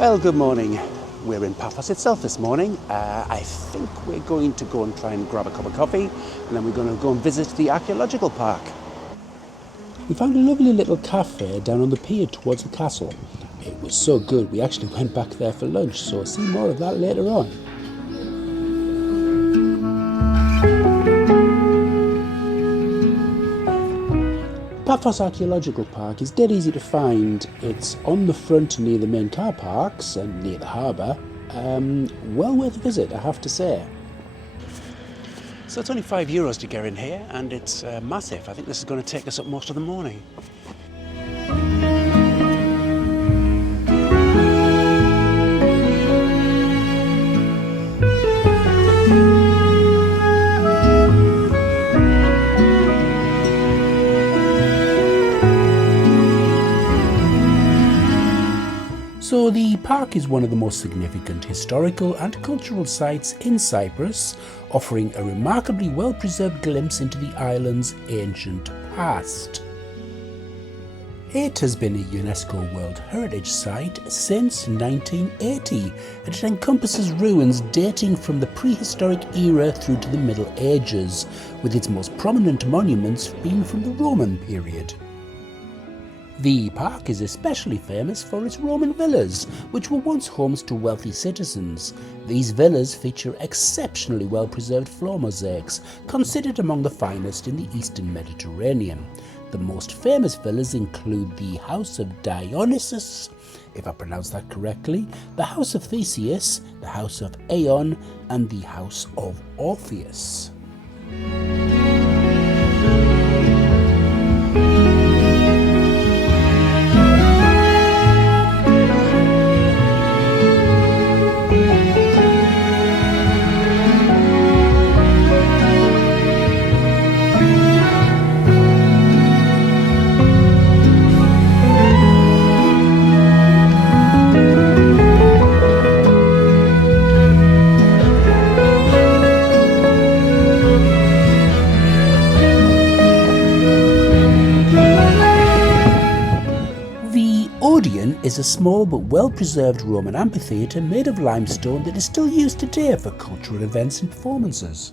Well, good morning. We're in Paphos itself this morning. I think we're going to go and try and grab a cup of coffee, and then we're going to go and visit the Archaeological Park. We found a lovely little cafe down on the pier towards the castle. It was so good we actually went back there for lunch, so see more of that later on. Paphos Archaeological Park is dead easy to find. It's on the front near the main car parks and near the harbour. Well worth a visit, I have to say. So it's only €5 to get in here, and it's massive. I think this is going to take us up most of the morning. So the park is one of the most significant historical and cultural sites in Cyprus, offering a remarkably well-preserved glimpse into the island's ancient past. It has been a UNESCO World Heritage Site since 1980, and it encompasses ruins dating from the prehistoric era through to the Middle Ages, with its most prominent monuments being from the Roman period. The park is especially famous for its Roman villas, which were once homes to wealthy citizens. These villas feature exceptionally well-preserved floor mosaics, considered among the finest in the Eastern Mediterranean. The most famous villas include the House of Dionysus, if I pronounced that correctly, the House of Theseus, the House of Aeon, and the House of Orpheus. Is a small but well-preserved Roman amphitheatre made of limestone that is still used today for cultural events and performances.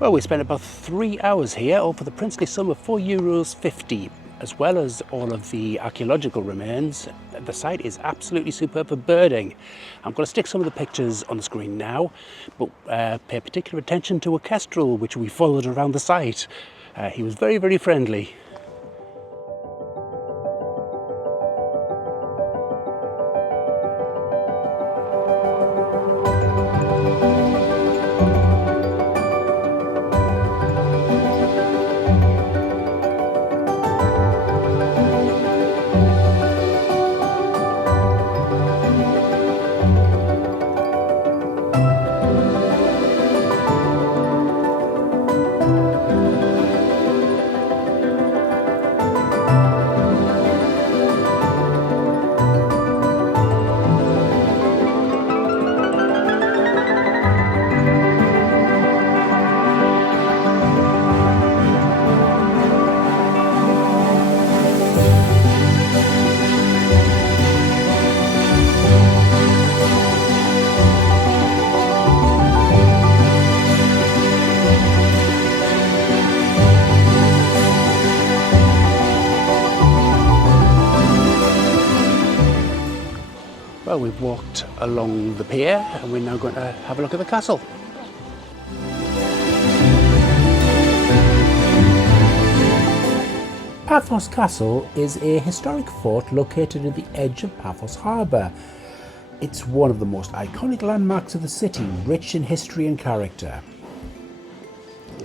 Well, we spent about 3 hours here, all for the princely sum of €4.50, as well as all of the archaeological remains. The site is absolutely superb for birding. I'm going to stick some of the pictures on the screen now, but pay particular attention to a kestrel, which we followed around the site. He was very, very friendly. Well, we've walked along the pier and we're now going to have a look at the castle. Paphos Castle is a historic fort located at the edge of Paphos Harbour. It's one of the most iconic landmarks of the city, rich in history and character.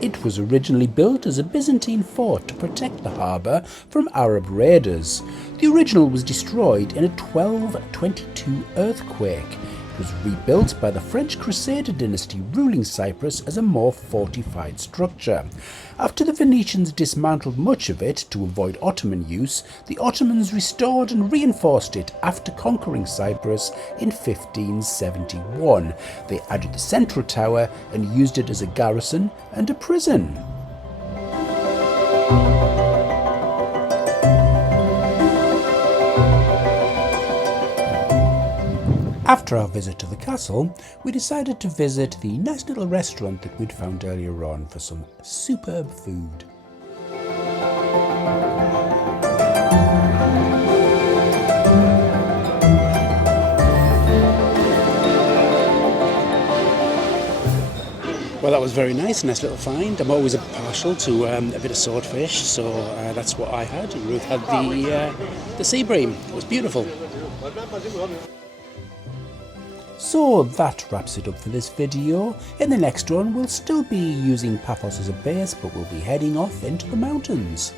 It was originally built as a Byzantine fort to protect the harbour from Arab raiders. The original was destroyed in a 1222 earthquake. It was rebuilt by the French Crusader dynasty ruling Cyprus as a more fortified structure. After the Venetians dismantled much of it to avoid Ottoman use, the Ottomans restored and reinforced it after conquering Cyprus in 1571. They added the central tower and used it as a garrison and a prison. After our visit to the castle, we decided to visit the nice little restaurant that we'd found earlier on for some superb food. Well, that was very nice little find. I'm always partial to a bit of swordfish, so that's what I had. And Ruth had the sea bream. It was beautiful. So that wraps it up for this video. In the next one we'll still be using Paphos as a base, but we'll be heading off into the mountains.